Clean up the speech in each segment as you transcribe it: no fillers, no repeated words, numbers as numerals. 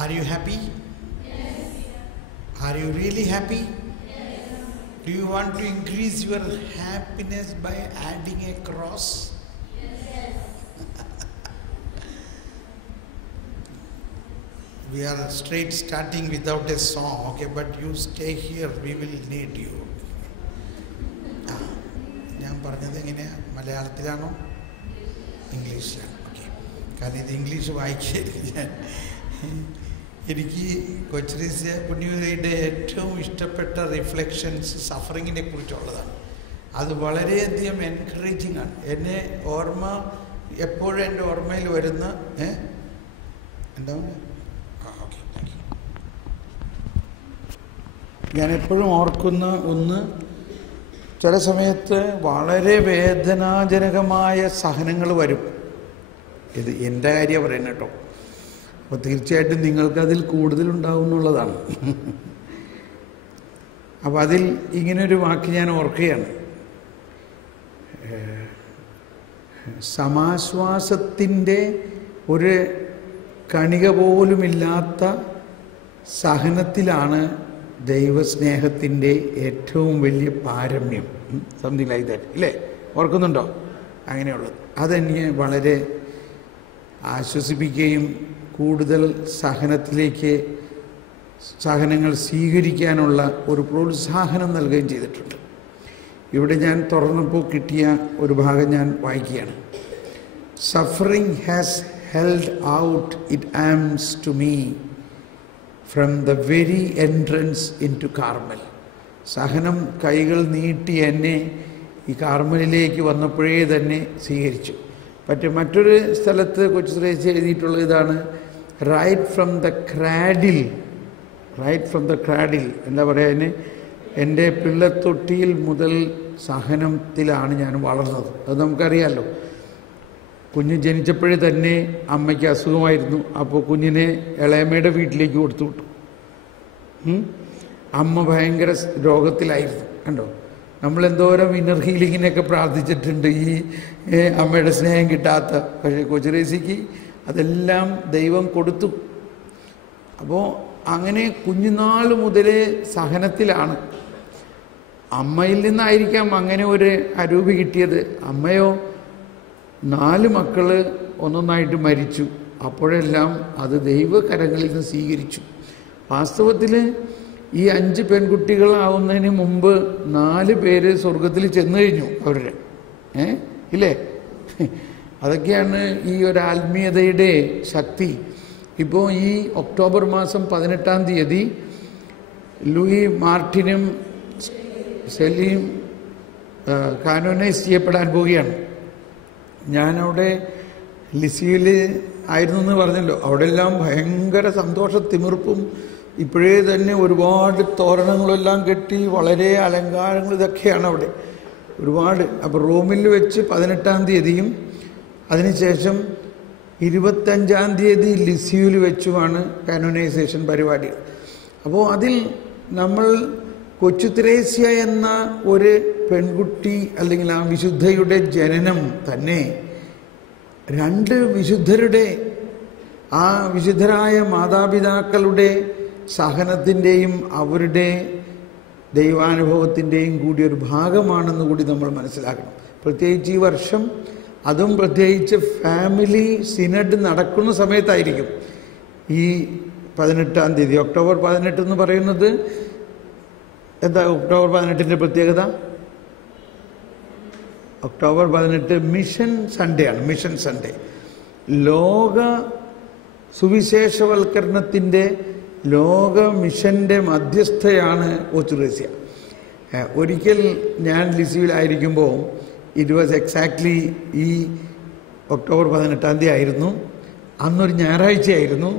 Are you happy? Are you really happy? Do you want to increase your happiness by adding a cross? We are straight starting without a song, okay, but you stay here, we will need you. ഞാൻ പറഞ്ഞത് എങ്ങനെയാണ്? മലയാളത്തിലാണോ ഇംഗ്ലീഷിലാണ്? Okay, കാരണം ഇത് English വായിക്കായിരിക്കും. ഞാൻ എനിക്ക് കൊച്ചുറേസ്യ പുണ്യവതിയുടെ ഏറ്റവും ഇഷ്ടപ്പെട്ട റിഫ്ലക്ഷൻസ് സഫറിങ്ങിനെ കുറിച്ചുള്ളതാണ്. അത് വളരെയധികം എൻകറേജിങ് ആണ്. എന്നെ ഓർമ്മ എപ്പോഴും എൻ്റെ ഓർമ്മയിൽ വരുന്ന എന്താ ഓക്കെ, ഞാൻ എപ്പോഴും ഓർക്കുന്ന ഒന്ന്, ചില സമയത്ത് വളരെ വേദനാജനകമായ സഹനങ്ങൾ വരും. ഇത് എൻ്റെ കാര്യം പറയുന്നത് കേട്ടോ. അപ്പോൾ തീർച്ചയായിട്ടും നിങ്ങൾക്കതിൽ കൂടുതലുണ്ടാവും എന്നുള്ളതാണ്. അപ്പോൾ അതിൽ ഇങ്ങനൊരു വാക്ക് ഞാൻ ഓർക്കുകയാണ്. സമാശ്വാസത്തിൻ്റെ ഒരു കണിക പോലുമില്ലാത്ത സഹനത്തിലാണ് ദൈവസ്നേഹത്തിൻ്റെ ഏറ്റവും വലിയ പാരമ്യം. സംതിങ് ലൈക്ക് ദാറ്റ്, ഇല്ലേ? ഓർക്കുന്നുണ്ടോ അങ്ങനെയുള്ളത്? അതെനിക്ക് വളരെ ആശ്വസിപ്പിക്കുകയും കൂടുതൽ സഹനങ്ങൾ സ്വീകരിക്കാനുള്ള ഒരു പ്രോത്സാഹനം നൽകുകയും ചെയ്തിട്ടുണ്ട്. ഇവിടെ ഞാൻ തുറന്നപ്പോൾ കിട്ടിയ ഒരു ഭാഗം ഞാൻ വായിക്കുകയാണ്. Suffering has held out it arms to me from the very entrance into Carmel. സഹനം കൈകൾ നീട്ടി എന്നെ ഈ കാർമലിലേക്ക് വന്നപ്പോഴേ തന്നെ സ്വീകരിച്ചു. മറ്റൊരു സ്ഥലത്ത് കൊച്ചുറേസ്യ എഴുതിയിട്ടുള്ള ഇതാണ്, റൈറ്റ് ഫ്രം ദ ക്രാഡിൽ എന്താ പറയുക, അതിന് എൻ്റെ പിള്ളത്തൊട്ടിയിൽ മുതൽ സഹനത്തിലാണ് ഞാൻ വളർന്നത്. അത് നമുക്കറിയാമല്ലോ. കുഞ്ഞ് ജനിച്ചപ്പോഴേ തന്നെ അമ്മയ്ക്ക് അസുഖമായിരുന്നു. അപ്പോൾ കുഞ്ഞിനെ ഇളയമ്മയുടെ വീട്ടിലേക്ക് കൊടുത്തു വിട്ടു. അമ്മ ഭയങ്കര രോഗത്തിലായിരുന്നു. കണ്ടോ, നമ്മളെന്തോരം ഇന്നർ ഹീലിങ്ങിനൊക്കെ പ്രാർത്ഥിച്ചിട്ടുണ്ട് ഈ അമ്മയുടെ സ്നേഹം കിട്ടാത്ത. പക്ഷേ കൊച്ചുറേസ്യക്ക് അതെല്ലാം ദൈവം കൊടുത്തു. അപ്പോൾ അങ്ങനെ കുഞ്ഞുനാൾ മുതലേ സഹനത്തിലാണ്. അമ്മയിൽ നിന്നായിരിക്കാം അങ്ങനെ ഒരു അരൂപി കിട്ടിയത്. അമ്മയോ 4 മക്കൾ ഒന്നൊന്നായിട്ട് മരിച്ചു. അപ്പോഴെല്ലാം അത് ദൈവകരങ്ങളിൽ നിന്ന് സ്വീകരിച്ചു. വാസ്തവത്തിൽ ഈ 5 പെൺകുട്ടികളാവുന്നതിന് മുമ്പ് 4 പേര് സ്വർഗത്തിൽ ചെന്നു കഴിഞ്ഞു അവരുടെ. ഇല്ലേ? അതൊക്കെയാണ് ഈ ഒരു ആത്മീയതയുടെ ശക്തി. ഇപ്പോൾ ഈ ഒക്ടോബർ മാസം 18-ാം തീയതി ലൂയി മാർട്ടിനും സെലിയും കാനോനൈസ് ചെയ്യപ്പെടാൻ പോവുകയാണ്. ഞാനവിടെ ലിസിയിൽ ആയിരുന്നു എന്ന് പറഞ്ഞല്ലോ. അവിടെ എല്ലാം ഭയങ്കര സന്തോഷത്തിമിർപ്പും ഇപ്പോഴേ തന്നെ ഒരുപാട് തോരണങ്ങളെല്ലാം കെട്ടി വളരെ അലങ്കാരങ്ങൾ ഇതൊക്കെയാണ് അവിടെ ഒരുപാട്. അപ്പോൾ റോമിൽ വെച്ച് 18-ാം തീയതിയും അതിനുശേഷം 25-ാം തീയതി ലിസിയിൽ വെച്ചുമാണ് കാനോനൈസേഷൻ പരിപാടി. അപ്പോൾ അതിൽ നമ്മൾ കൊച്ചുത്രേസ്യ എന്ന ഒരു പെൺകുട്ടി അല്ലെങ്കിൽ ആ വിശുദ്ധയുടെ ജനനം തന്നെ 2 വിശുദ്ധരുടെ, ആ വിശുദ്ധരായ മാതാപിതാക്കളുടെ സഹനത്തിൻ്റെയും അവരുടെ ദൈവാനുഭവത്തിൻ്റെയും കൂടി ഒരു ഭാഗമാണെന്ന് കൂടി നമ്മൾ മനസ്സിലാക്കണം. പ്രത്യേകിച്ച് ഈ വർഷം, അതും പ്രത്യേകിച്ച് ഫാമിലി സിനഡ് നടക്കുന്ന സമയത്തായിരിക്കും ഈ 18-ാം തീയതി. ഒക്ടോബർ 18 എന്ന് പറയുന്നത് എന്താ? ഒക്ടോബർ 18ൻ്റെ പ്രത്യേകത, ഒക്ടോബർ 18 മിഷൻ സൺഡേ ആണ്. മിഷൻ സൺഡേ, ലോക സുവിശേഷവൽക്കരണത്തിൻ്റെ ലോക മിഷൻ്റെ മധ്യസ്ഥയാണ് കൊച്ചുറേസ്യ. ഒരിക്കൽ ഞാൻ ലിസിയിലായിരിക്കുമ്പോൾ ഇറ്റ് വാസ് എക്സാക്ട്ലി ഈ ഒക്ടോബർ 18-ാം തീയതി ആയിരുന്നു. അന്നൊരു ഞായറാഴ്ചയായിരുന്നു.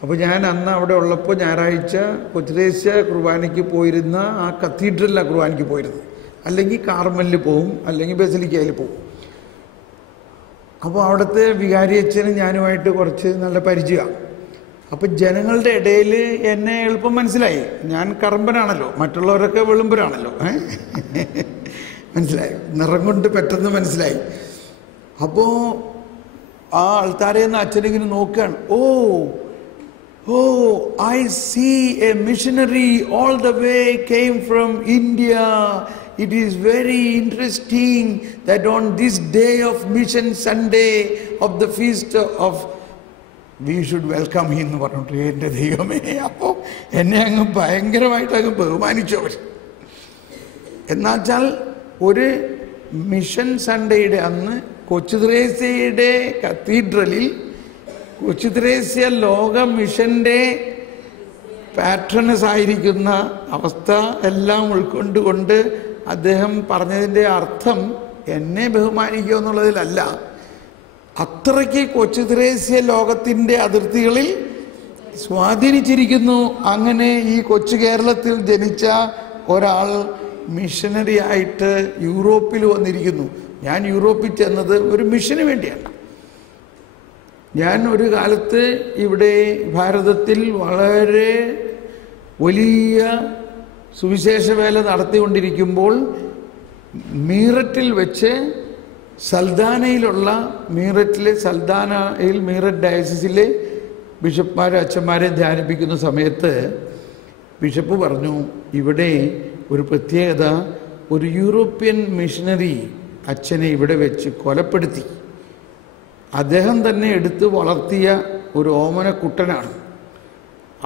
അപ്പോൾ ഞാൻ അന്ന് അവിടെ ഉള്ളപ്പോൾ ഞായറാഴ്ച കൊച്ചുറേസ്യ കുർബാനയ്ക്ക് പോയിരുന്ന ആ കത്തീഡ്രലിലാണ് കുർബാനയ്ക്ക് പോയിരുന്നത്. അല്ലെങ്കിൽ കാർമലിൽ പോവും, അല്ലെങ്കിൽ ബസിലിക്കയിൽ പോവും. അപ്പോൾ അവിടുത്തെ വികാരി അച്ഛനും ഞാനുമായിട്ട് കുറച്ച് നല്ല പരിചയമാണ്. അപ്പം ജനങ്ങളുടെ ഇടയിൽ എന്നെ എളുപ്പം മനസ്സിലായി. ഞാൻ കറമ്പനാണല്ലോ, മറ്റുള്ളവരൊക്കെ വെളുമ്പരാണല്ലോ. മനസ്സിലായി, നിറം കൊണ്ട് പെട്ടെന്ന് മനസ്സിലായി. അപ്പോൾ ആ ആൾക്കാരെ നിന്ന് അച്ഛനിങ്ങനെ നോക്കുകയാണ്. ഓ, Oh, I see a missionary all the way came from India. It is very interesting that on this day of Mission Sunday of the feast of we should welcome him എന്ന് പറഞ്ഞിട്ട് എൻ്റെ ദൈവമേ, അപ്പോൾ എന്നെ അങ്ങ് ഭയങ്കരമായിട്ട് അങ്ങ് ബഹുമാനിച്ചു അവർ. എന്നുവെച്ചാൽ ഒരു മിഷൻ സൺഡേയുടെ അന്ന് കൊച്ചു ത്രേസ്യയുടെ കത്തീഡ്രലിൽ കൊച്ചു ത്രേസ്യ ലോക മിഷന്റെ പാട്രണസ് ആയിരിക്കുന്ന അവസ്ഥ എല്ലാം ഉൾക്കൊണ്ടുകൊണ്ട് അദ്ദേഹം പറഞ്ഞതിൻ്റെ അർത്ഥം എന്നെ ബഹുമാനിക്കുക എന്നുള്ളതിലല്ല, അത്രയ്ക്ക് കൊച്ചു ത്രേസ്യ ലോകത്തിൻ്റെ അതിർത്തികളിൽ സ്വാധീനിച്ചിരിക്കുന്നു. അങ്ങനെ ഈ കൊച്ചു കേരളത്തിൽ ജനിച്ച ഒരാൾ മിഷനറി ആയിട്ട് യൂറോപ്പിൽ വന്നിരിക്കുന്നു. ഞാൻ യൂറോപ്പിൽ ചെന്നത് ഒരു മിഷന് വേണ്ടിയാണ്. ഞാൻ ഒരു കാലത്ത് ഇവിടെ ഭാരതത്തിൽ വളരെ വലിയ സുവിശേഷ വേല നടത്തിക്കൊണ്ടിരിക്കുമ്പോൾ മീററ്റിൽ വെച്ച് സൽദാനയിലുള്ള മീററ്റ് ഡയസിസിലെ ബിഷപ്പ്മാരും അച്ഛന്മാരെ ധ്യാനിപ്പിക്കുന്ന സമയത്ത് ബിഷപ്പ് പറഞ്ഞു, ഇവിടെ ഒരു പ്രത്യേകത, ഒരു യൂറോപ്യൻ മിഷനറി അച്ഛനെ ഇവിടെ വെച്ച് കൊലപ്പെടുത്തി. അദ്ദേഹം തന്നെ എടുത്ത് വളർത്തിയ ഒരു ഓമനക്കുട്ടനാണ്.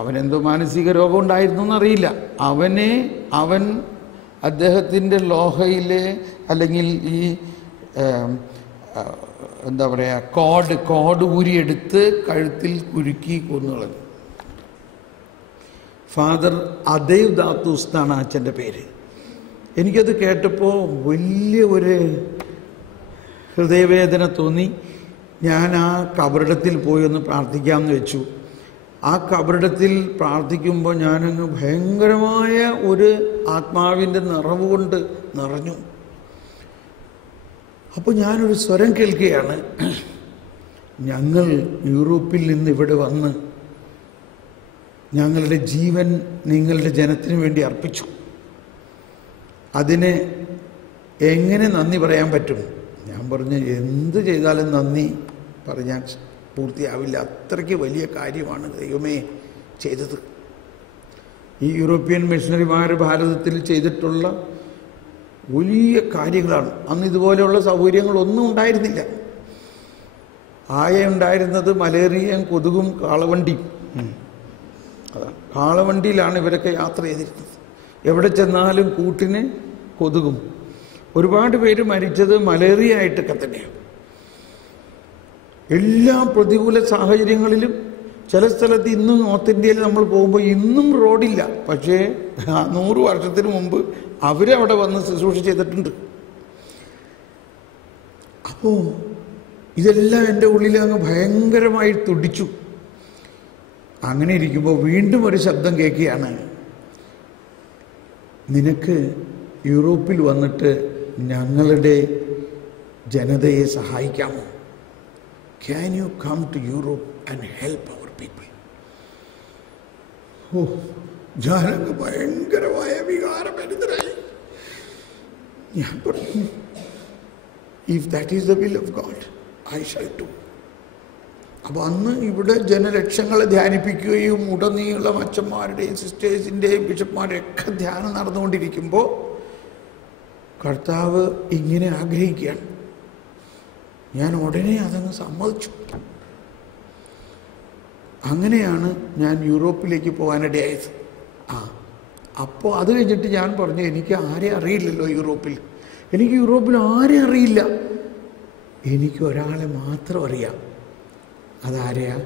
അവനെന്തോ മാനസിക രോഗം ഉണ്ടായിരുന്നു എന്നറിയില്ല. അവൻ അദ്ദേഹത്തിൻ്റെ ലോഹയിലെ അല്ലെങ്കിൽ ഈ എന്താ പറയുക കോഡ് ഊരിയെടുത്ത് കഴുത്തിൽ കുരുക്കി കൊന്നുകളഞ്ഞു. ഫാദർ അദേവ് ദാത്തൂസ് എന്നാണ് അച്ഛൻ്റെ പേര്. എനിക്കത് കേട്ടപ്പോൾ വലിയ ഒരു ഹൃദയവേദന തോന്നി. ഞാൻ ആ കബറിടത്തിൽ പോയി ഒന്ന് പ്രാർത്ഥിക്കാമെന്ന് വെച്ചു. ആ കബറിടത്തിൽ പ്രാർത്ഥിക്കുമ്പോൾ ഞാനങ്ങ് ഭയങ്കരമായ ഒരു ആത്മാവിൻ്റെ നിറവ് കൊണ്ട് നിറഞ്ഞു. അപ്പോൾ ഞാനൊരു സ്വരം കേൾക്കുകയാണ്, ഞങ്ങൾ യൂറോപ്പിൽ നിന്ന് ഇവിടെ വന്ന് ഞങ്ങളുടെ ജീവൻ നിങ്ങളുടെ ജനത്തിന് വേണ്ടി അർപ്പിച്ചു. അതിന് എങ്ങനെ നന്ദി പറയാൻ പറ്റും? ഞാൻ പറഞ്ഞു, എന്ത് ചെയ്താലും നന്ദി പറഞ്ഞാൽ പൂർത്തിയാവില്ല. അത്രയ്ക്ക് വലിയ കാര്യമാണ് ദൈവമേ ചെയ്തത്. ഈ യൂറോപ്യൻ മിഷണറിമാർ ഭാരതത്തിൽ ചെയ്തിട്ടുള്ള വലിയ കാര്യങ്ങളാണ്. അന്ന് ഇതുപോലെയുള്ള സൗകര്യങ്ങളൊന്നും ഉണ്ടായിരുന്നില്ല. ആകെ ഉണ്ടായിരുന്നത് മലേറിയയും കൊതുകും കാളവണ്ടിയും. അതാണ്, കാളവണ്ടിയിലാണ് ഇവരൊക്കെ യാത്ര ചെയ്തിരുന്നത്. എവിടെ ചെന്നാലും കൂട്ടിന് കൊതുകും. ഒരുപാട് പേര് മരിച്ചത് മലേറിയ ആയിട്ടൊക്കെ തന്നെയാണ്. എല്ലാ പ്രതികൂല സാഹചര്യങ്ങളിലും ചില സ്ഥലത്ത് ഇന്നും നോർത്ത് ഇന്ത്യയിൽ നമ്മൾ പോകുമ്പോൾ ഇന്നും റോഡില്ല, പക്ഷേ 100 വർഷത്തിന് മുമ്പ് അവരവിടെ വന്ന് ശുശ്രൂഷ ചെയ്തിട്ടുണ്ട്. അപ്പോൾ ഇതെല്ലാം എൻ്റെ ഉള്ളിൽ അങ്ങ് ഭയങ്കരമായി തുടിച്ചു. അങ്ങനെ ഇരിക്കുമ്പോൾ വീണ്ടും ഒരു ശബ്ദം കേൾക്കുകയാണ്, നിനക്ക് യൂറോപ്പിൽ വന്നിട്ട് ഞങ്ങളുടെ ജനതയെ സഹായിക്കാമോ? Can you come to Europe and help our people? ഓ, ഞാനങ്ങ് ഭയങ്കരമായ വികാരപരിതരായി. ഞാൻ പറഞ്ഞു, if that is the will of God, I shall do. അപ്പോൾ അന്ന് ഇവിടെ ജനലക്ഷങ്ങളെ ധ്യാനിപ്പിക്കുകയും ഉടനീളം അച്ഛന്മാരുടെയും സിസ്റ്റേഴ്സിൻ്റെയും ബിഷപ്പ്മാരുടെയൊക്കെ ധ്യാനം നടന്നുകൊണ്ടിരിക്കുമ്പോൾ കർത്താവ് ഇങ്ങനെ ആഗ്രഹിക്കുകയാണ്. ഞാൻ ഉടനെ അതങ്ങ് സമ്മതിച്ചു. അങ്ങനെയാണ് ഞാൻ യൂറോപ്പിലേക്ക് പോകാനിടയായത്. അപ്പോൾ അത് കഴിഞ്ഞിട്ട് ഞാൻ പറഞ്ഞു, എനിക്ക് ആരെ അറിയില്ലല്ലോ യൂറോപ്പിൽ. എനിക്ക് യൂറോപ്പിൽ ആരെ അറിയില്ല. എനിക്ക് ഒരാളെ മാത്രം അറിയാം. അതാരെയാ?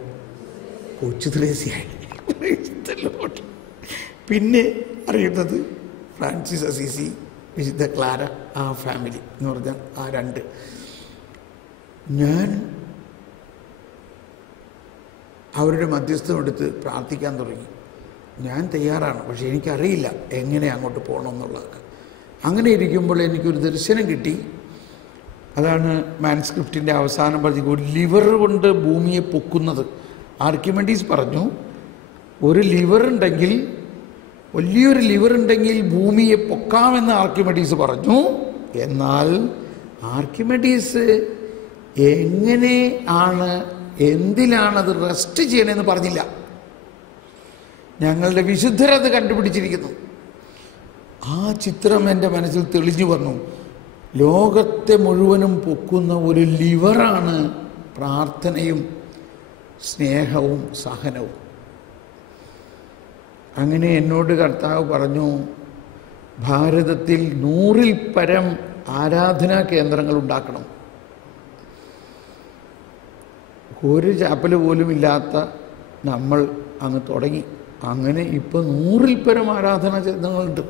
കൊച്ചു ത്രേസ്യയായി. പിന്നെ അറിയുന്നത് ഫ്രാൻസിസ് അസീസി, വിശുദ്ധ ക്ലാര, ആ ഫാമിലി എന്ന് പറഞ്ഞാൽ ആ രണ്ട്. ഞാൻ അവരുടെ മധ്യസ്ഥം എടുത്ത് പ്രാർത്ഥിക്കാൻ തുടങ്ങി. ഞാൻ തയ്യാറാണ്, പക്ഷെ എനിക്കറിയില്ല എങ്ങനെ അങ്ങോട്ട് പോകണമെന്നുള്ളതൊക്കെ. അങ്ങനെ ഇരിക്കുമ്പോൾ എനിക്കൊരു ദർശനം കിട്ടി. അതാണ് മാൻസ്ക്രിപ്റ്റിൻ്റെ അവസാനം പറഞ്ഞു, ഒരു ലിവർ കൊണ്ട് ഭൂമിയെ പൊക്കുന്നത്. ആർക്കിമെഡീസ് പറഞ്ഞു, ഒരു ലിവർ ഉണ്ടെങ്കിൽ, വലിയൊരു ലിവർ ഉണ്ടെങ്കിൽ ഭൂമിയെ പൊക്കാമെന്ന് ആർക്കിമെഡീസ് പറഞ്ഞു. എന്നാൽ ആർക്കിമെഡീസ് എങ്ങനെ ആണ്, എന്തിലാണത് റെസ്റ്റ് ചെയ്യണമെന്ന് പറഞ്ഞില്ല. ഞങ്ങളുടെ വിശുദ്ധരത് കണ്ടുപിടിച്ചിരിക്കുന്നു. ആ ചിത്രം എൻ്റെ മനസ്സിൽ തെളിഞ്ഞു വന്നു. ലോകത്തെ മുഴുവനും പൊക്കുന്ന ഒരു ലിവറാണ് പ്രാർത്ഥനയും സ്നേഹവും സഹനവും. അങ്ങനെ എന്നോട് കർത്താവ് പറഞ്ഞു, ഭാരതത്തിൽ 100-ൽ പരം ആരാധനാ കേന്ദ്രങ്ങൾ ഉണ്ടാക്കണം. ഒരു ചാപ്പൽ പോലും ഇല്ലാത്ത നമ്മൾ അങ്ങ് തുടങ്ങി. അങ്ങനെ ഇപ്പോൾ 100-ൽ പരം ആരാധനാ കേന്ദ്രങ്ങളുണ്ട്.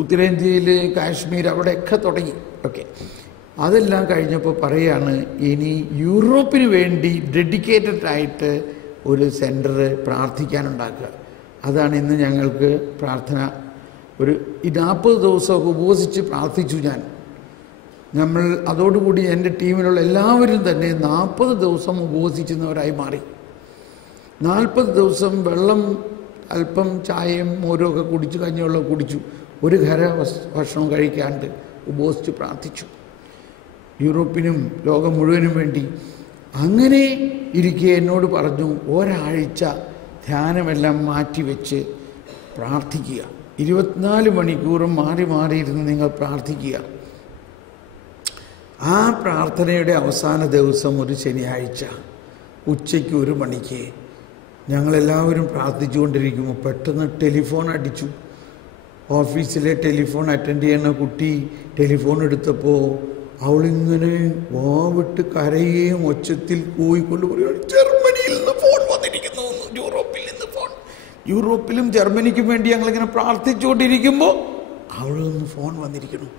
ഉത്തരേന്ത്യയിൽ, കാശ്മീർ, അവിടെയൊക്കെ തുടങ്ങി. ഓക്കെ, അതെല്ലാം കഴിഞ്ഞപ്പോൾ പറയുകയാണ്, ഇനി യൂറോപ്പിന് വേണ്ടി ഡെഡിക്കേറ്റഡ് ആയിട്ട് ഒരു സെൻറ്റർ പ്രാർത്ഥിക്കാനുണ്ടാക്കുക. അതാണ് ഇന്ന് ഞങ്ങൾക്ക് പ്രാർത്ഥന. ഒരു 40 ദിവസമൊക്കെ ഉപവസിച്ച് പ്രാർത്ഥിച്ചു ഞാൻ. നമ്മൾ അതോടുകൂടി എൻ്റെ ടീമിലുള്ള എല്ലാവരും തന്നെ 40 ദിവസം ഉപവസിക്കുന്നവരായി മാറി. 40 ദിവസം വെള്ളം, അല്പം ചായയും മോരും ഒക്കെ കുടിച്ചു, കഞ്ഞിവെള്ളം കുടിച്ചു, ഒരു ഖര ഭക്ഷണം കഴിക്കാണ്ട് ഉപവസിച്ച് പ്രാർത്ഥിച്ചു, യൂറോപ്പിനും ലോകം മുഴുവനും വേണ്ടി. അങ്ങനെ ഇരിക്കെ എന്നോട് പറഞ്ഞു, ഒരാഴ്ച ധ്യാനമെല്ലാം മാറ്റിവെച്ച് പ്രാർത്ഥിക്കുക. 24 മണിക്കൂറും മാറി മാറിയിരുന്ന് നിങ്ങൾ പ്രാർത്ഥിക്കുക. ആ പ്രാർത്ഥനയുടെ അവസാന ദിവസം ഒരു ശനിയാഴ്ച ഉച്ചയ്ക്ക് 1 മണിക്ക് ഞങ്ങളെല്ലാവരും പ്രാർത്ഥിച്ചുകൊണ്ടിരിക്കുമ്പോൾ പെട്ടെന്ന് ടെലിഫോൺ അടിച്ചു. ഓഫീസിലെ ടെലിഫോൺ അറ്റൻഡ് ചെയ്യുന്ന കുട്ടി ടെലിഫോൺ എടുത്തപ്പോൾ അവളിങ്ങനെ വാവിട്ട് കരയുകയും ഒച്ചത്തിൽ കൂയിക്കൊണ്ട് പറയുകയാണ്, ജർമ്മനിയിൽ നിന്ന് ഫോൺ വന്നിരിക്കുന്നു, യൂറോപ്പിൽ നിന്ന് ഫോൺ. യൂറോപ്പിലും ജർമ്മനിക്കും വേണ്ടി ഞങ്ങളിങ്ങനെ പ്രാർത്ഥിച്ചുകൊണ്ടിരിക്കുമ്പോൾ അവളൊന്ന് ഫോൺ വന്നിരിക്കുന്നു.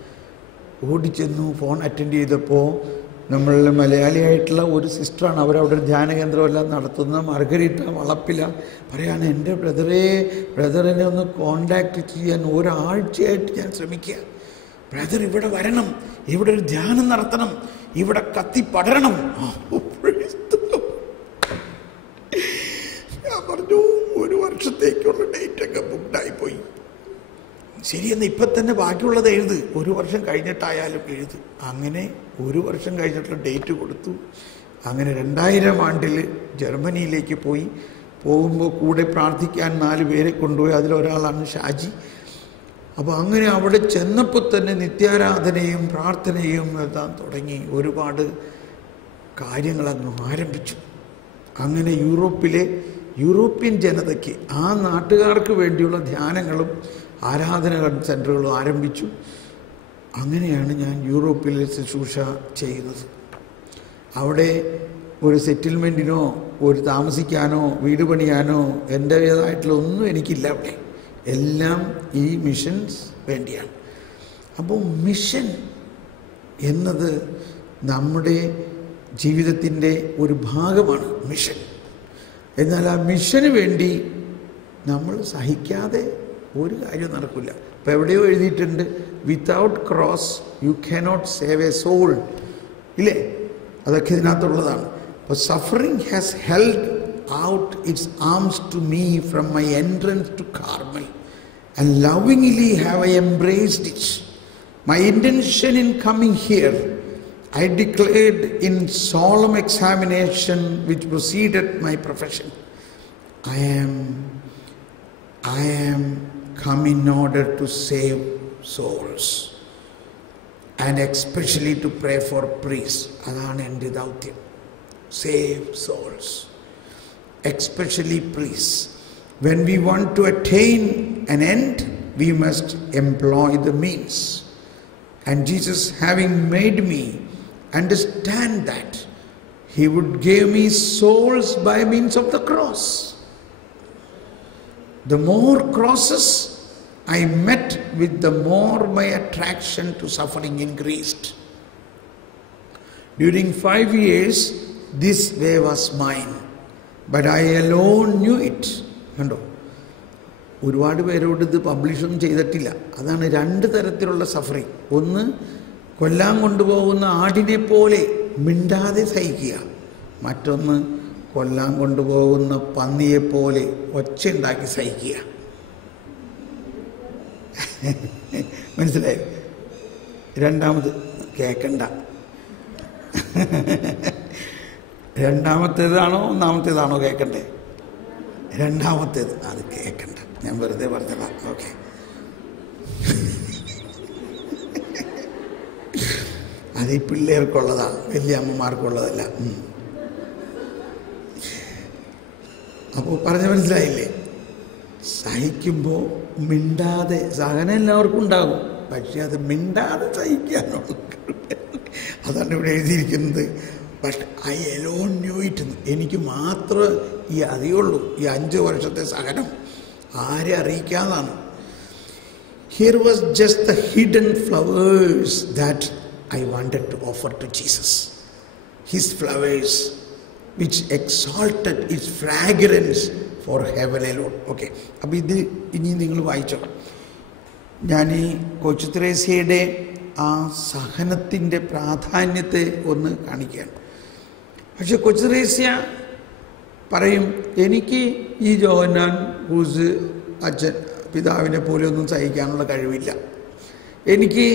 ഓടിച്ചെന്നു. ഫോൺ അറ്റൻഡ് ചെയ്തപ്പോൾ നമ്മളുടെ മലയാളിയായിട്ടുള്ള ഒരു സിസ്റ്ററാണ്, അവരവിടെ ഒരു ധ്യാനകേന്ദ്രമെല്ലാം നടത്തുന്ന മാർഗരീറ്റ വളപ്പില. പറയാണ്, എൻ്റെ ബ്രദറിനെ ഒന്ന് കോണ്ടാക്ട് ചെയ്യാൻ ഒരാഴ്ചയായിട്ട് ഞാൻ ശ്രമിക്കുക. ബ്രദർ ഇവിടെ വരണം, ഇവിടെ ഒരു ധ്യാനം നടത്തണം, ഇവിടെ കത്തി പടരണം. ഞാൻ പറഞ്ഞു, 1 വർഷത്തേക്കുള്ള ഡേറ്റൊക്കെ ബുക്ക്ഡായിപ്പോയി. ശരിയെന്ന് ഇപ്പം തന്നെ ബാക്കിയുള്ളത് എഴുത്, 1 വർഷം കഴിഞ്ഞിട്ടായാലും എഴുത്. അങ്ങനെ 1 വർഷം കഴിഞ്ഞിട്ടുള്ള ഡേറ്റ് കൊടുത്തു. അങ്ങനെ 2000 ആണ്ടിൽ ജർമ്മനിയിലേക്ക് പോയി. പോകുമ്പോൾ കൂടെ പ്രാർത്ഥിക്കാൻ 4 പേരെ കൊണ്ടുപോയി. അതിലൊരാളാണ് ഷാജി. അപ്പോൾ അങ്ങനെ അവിടെ ചെന്നപ്പോൾ തന്നെ നിത്യാരാധനയും പ്രാർത്ഥനയും എഴുതാൻ തുടങ്ങി. ഒരുപാട് കാര്യങ്ങളങ്ങ് ആരംഭിച്ചു. അങ്ങനെ യൂറോപ്യൻ ജനതയ്ക്ക്, ആ നാട്ടുകാർക്ക് വേണ്ടിയുള്ള ധ്യാനങ്ങളും ആരാധന സെൻ്ററുകളും ആരംഭിച്ചു. അങ്ങനെയാണ് ഞാൻ യൂറോപ്പിലെ ശുശ്രൂഷ ചെയ്യുന്നത്. അവിടെ ഒരു സെറ്റിൽമെൻറ്റിനോ ഒരു താമസിക്കാനോ വീട് പണിയാനോ എൻ്റേതായിട്ടുള്ള ഒന്നും എനിക്കില്ല. അവിടെ എല്ലാം ഈ മിഷൻസ് വേണ്ടിയാണ്. അപ്പോൾ മിഷൻ എന്നത് നമ്മുടെ ജീവിതത്തിൻ്റെ ഒരു ഭാഗമാണ് മിഷൻ. എന്നാൽ ആ മിഷന് വേണ്ടി നമ്മൾ സഹിക്കാതെ ഒരു കാര്യം നടക്കില്ല. ഇപ്പം എവിടെയോ എഴുതിയിട്ടുണ്ട്, without cross you cannot save a soul, ഇല്ലേ? അതൊക്കെ ഇതിനകത്തുള്ളതാണ്. അപ്പോൾ suffering has held out its arms to me from my entrance to Carmel and lovingly have I embraced it. My intention in coming here I declared in solemn examination which preceded my profession, I am come in order to save souls and especially to pray for priests. Adana ende dautyam, save souls, especially priests. When we want to attain an end, we must employ the means. And Jesus, having made me understand that, he would give me souls by means of the cross. The more crosses I met with, the more my attraction to suffering increased. During 5 years, this way was mine, but I alone knew it. കണ്ടോ, ഒരുപാട് പേരോട് ഇത് പബ്ലിഷൊന്നും ചെയ്തിട്ടില്ല. അതാണ് 2 തരത്തിലുള്ള suffering. ഒന്ന്, കൊല്ലാൻ കൊണ്ടുപോകുന്ന ആടിനെ പോലെ മിണ്ടാതെ സഹിക്കുക. മറ്റൊന്ന്, കൊല്ലാൻ കൊണ്ടുപോകുന്ന പന്നിയെപ്പോലെ ഒച്ചയുണ്ടാക്കി സഹിക്കുക. മനസ്സിലായി? രണ്ടാമത് കേൾക്കണ്ട. രണ്ടാമത്തേതാണോ ഒന്നാമത്തേതാണോ കേൾക്കണ്ടേ? രണ്ടാമത്തേത് അത് കേൾക്കണ്ട, ഞാൻ വെറുതെ പറഞ്ഞതാ. ഓക്കെ, അത് ഈ പിള്ളേർക്കുള്ളതാ, വലിയ അമ്മമാർക്കുള്ളതല്ല. അപ്പോൾ പറഞ്ഞ മനസ്സിലായില്ലേ? സഹിക്കുമ്പോൾ മിണ്ടാതെ, സഹനം എല്ലാവർക്കും ഉണ്ടാകും, പക്ഷെ അത് മിണ്ടാതെ സഹിക്കാനുള്ള അതാണ് ഇവിടെ എഴുതിയിരിക്കുന്നത്. But I alone knew it. എനിക്ക് മാത്രമേ ഈ അറിയുള്ളൂ ഈ 5 വർഷത്തെ സഹനം, ആരെ അറിയിക്കാതാണ്. Here was just the hidden flowers that I wanted to offer to Jesus. His flowers which exalted its fragrance for heaven alone. Okay, അപ്പോൾ ഇത് ഇനി നിങ്ങൾ വായിച്ചോ. ഞാൻ ഈ കൊച്ചു ത്രേസ്യയുടെ ആ സഹനത്തിൻ്റെ പ്രാധാന്യത്തെ ഒന്ന് കാണിക്കുകയാണ്. പക്ഷെ കൊച്ചു ത്രേസ്യ പറയും, എനിക്ക് ഈ യോഹന്നാൻ ക്രൂസ് അച്ഛൻ പിതാവിനെ പോലെ ഒന്നും സഹിക്കാനുള്ള കഴിവില്ല, എനിക്ക്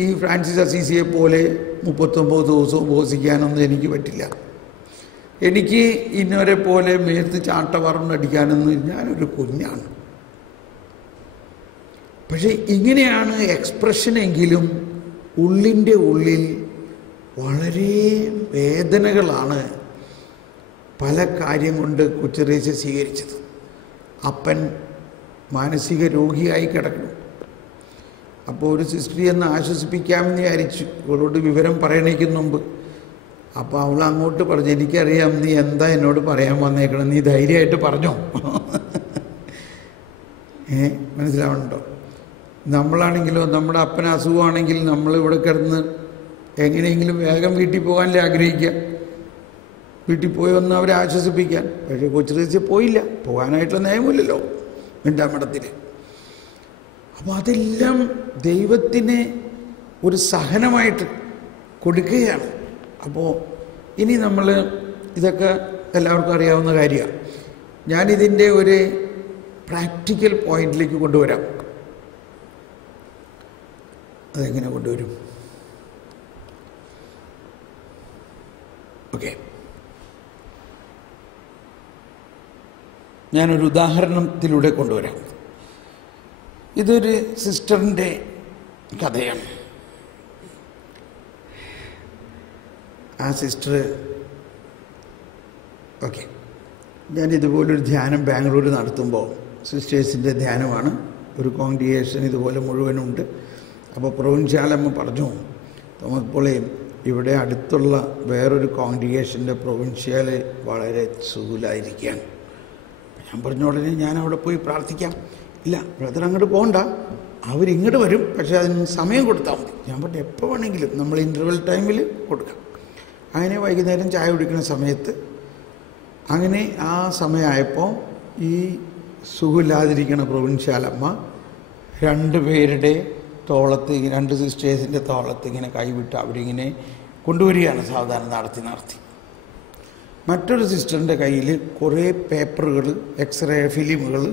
ഈ ഫ്രാൻസിസ് അസീസിയെ പോലെ 39 ദിവസവും ഉപവസിക്കാനൊന്നും എനിക്ക് പറ്റില്ല, എനിക്ക് ഇന്നവരെ പോലെ മേത്ത് ചാട്ടവറന്നടിക്കാനൊന്നും, ഞാനൊരു കുഞ്ഞാണ്. പക്ഷെ ഇങ്ങനെയാണ് എക്സ്പ്രഷനെങ്കിലും ഉള്ളിൻ്റെ ഉള്ളിൽ വളരെ വേദനകളാണ് പല കാര്യം കൊണ്ട് കൊച്ചുത്രേസ്യ സ്വീകരിച്ചത്. അപ്പൻ മാനസിക രോഗിയായി കിടക്കണം. അപ്പോൾ ഒരു സിസ്റ്ററി എന്ന് ആശ്വസിപ്പിക്കാമെന്ന് വിചാരിച്ചു, ഇവളോട് വിവരം പറയണേക്കും മുമ്പ്. അപ്പോൾ അവൾ അങ്ങോട്ട് പറഞ്ഞു, എനിക്കറിയാം നീ എന്താ എന്നോട് പറയാൻ വന്നേക്കണം, നീ ധൈര്യമായിട്ട് പറഞ്ഞോ. മനസ്സിലാവണ്ടോ? നമ്മളാണെങ്കിലോ, നമ്മുടെ അപ്പന് അസുഖമാണെങ്കിൽ നമ്മളിവിടെ കിടന്ന് എങ്ങനെയെങ്കിലും വേഗം വീട്ടിൽ പോകാനല്ലേ ആഗ്രഹിക്കുക, വീട്ടിൽ പോയി ഒന്ന് അവരെ ആശ്വസിപ്പിക്കാൻ. പക്ഷേ കൊച്ചുത്രേസ്യ പോയില്ല, പോകാനായിട്ടുള്ള നിയമമില്ലല്ലോ മിണ്ടാമഠത്തിൽ. അപ്പോൾ അതെല്ലാം ദൈവത്തിന് ഒരു സഹനമായിട്ട് കൊടുക്കുകയാണ്. അപ്പോൾ ഇനി നമ്മൾ ഇതൊക്കെ എല്ലാവർക്കും അറിയാവുന്ന കാര്യമാണ്. ഞാനിതിൻ്റെ ഒരു പ്രാക്ടിക്കൽ പോയിന്റിലേക്ക് കൊണ്ടുവരാം. അതെങ്ങനെ കൊണ്ടുവരും? ഓക്കെ, ഞാനൊരു ഉദാഹരണത്തിലൂടെ കൊണ്ടുവരാം. ഇതൊരു സിസ്റ്ററിൻ്റെ കഥയാണ്. ആ സിസ്റ്റർ, ഓക്കെ, ഞാനിതുപോലൊരു ധ്യാനം ബാംഗ്ലൂർ നടത്തുമ്പോൾ, സിസ്റ്റേഴ്സിൻ്റെ ധ്യാനമാണ്, ഒരു കോൺഗ്രിഗേഷൻ ഇതുപോലെ മുഴുവനുണ്ട്. അപ്പോൾ പ്രൊവിൻഷ്യാലമ്മ പറഞ്ഞു, തോമസ് പോളെ, ഇവിടെ അടുത്തുള്ള വേറൊരു കോൺഗ്രിഗേഷൻ്റെ പ്രൊവിൻഷ്യാൽ വളരെ സുഖലായിരിക്കുകയാണ്. ഞാൻ പറഞ്ഞ ഉടനെ ഞാൻ അവിടെ പോയി പ്രാർത്ഥിക്കാം. ഇല്ല ബ്രദർ, അങ്ങോട്ട് പോകണ്ട, അവരിങ്ങോട്ട് വരും, പക്ഷേ അതിന് സമയം കൊടുത്താൽ മതി. ഞാൻ പറഞ്ഞു, എപ്പോൾ വേണമെങ്കിലും നമ്മൾ ഇൻ്റർവെൽ ടൈമിൽ കൊടുക്കാം. അങ്ങനെ വൈകുന്നേരം ചായ കുടിക്കുന്ന സമയത്ത്, അങ്ങനെ ആ സമയമായപ്പോൾ ഈ സുഖമില്ലാതിരിക്കുന്ന പ്രൊവിൻഷ്യാലമ്മ 2 പേരുടെ തോളത്ത്, 2 സിസ്റ്റേഴ്സിൻ്റെ തോളത്ത് ഇങ്ങനെ കൈവിട്ട് അവരിങ്ങനെ കൊണ്ടുവരികയാണ് സാവധാനം നടത്തി. മറ്റൊരു സിസ്റ്ററിൻ്റെ കയ്യിൽ കുറേ പേപ്പറുകൾ, എക്സ്റേ ഫിലിമുകൾ,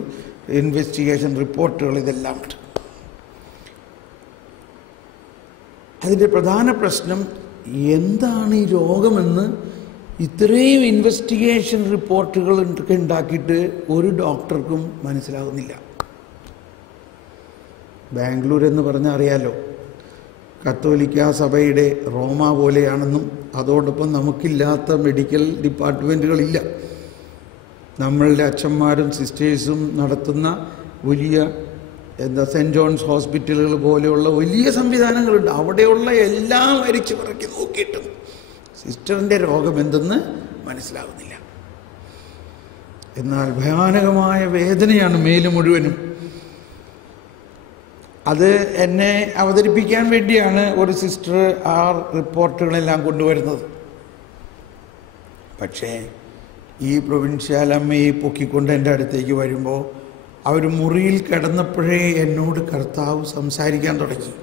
ഇൻവെസ്റ്റിഗേഷൻ റിപ്പോർട്ടുകൾ, ഇതെല്ലാം ഉണ്ട്. അതിൻ്റെ പ്രധാന പ്രശ്നം എന്താണ് ഈ രോഗമെന്ന് ഇത്രയും ഇൻവെസ്റ്റിഗേഷൻ റിപ്പോർട്ടുകൾ ഉണ്ടാക്കിയിട്ട് ഒരു ഡോക്ടർക്കും മനസ്സിലാകുന്നില്ല. ബാംഗ്ലൂർ എന്ന് പറഞ്ഞാൽ അറിയാലോ, കത്തോലിക്ക സഭയുടെ റോമ പോലെയാണെന്നും അതോടൊപ്പം നമുക്കില്ലാത്ത മെഡിക്കൽ ഡിപ്പാർട്ട്മെൻറ്റുകളില്ല. നമ്മളുടെ അച്ഛന്മാരും സിസ്റ്റേഴ്സും നടത്തുന്ന വലിയ സെൻറ്റ് ജോൺസ് ഹോസ്പിറ്റലുകൾ പോലെയുള്ള വലിയ സംവിധാനങ്ങളുണ്ട്. അവിടെയുള്ള എല്ലാം വരിച്ച് പറക്കി നോക്കിയിട്ടും സിസ്റ്ററിൻ്റെ രോഗം എന്തെന്ന് മനസ്സിലാകുന്നില്ല. എന്നാൽ ഭയാനകമായ വേദനയാണ് മേല് മുഴുവനും. അത് എന്നെ അവതരിപ്പിക്കാൻ വേണ്ടിയാണ് ഒരു സിസ്റ്റർ ആ റിപ്പോർട്ടുകളെല്ലാം കൊണ്ടുവരുന്നത്. പക്ഷേ ഈ പ്രൊവിൻഷ്യാലമ്മയെ പൊക്കിക്കൊണ്ട് എൻ്റെ അടുത്തേക്ക് വരുമ്പോൾ അവർ മുറിയിൽ കിടന്നപ്പോഴേ എന്നോട് കർത്താവ് സംസാരിക്കാൻ തുടങ്ങി.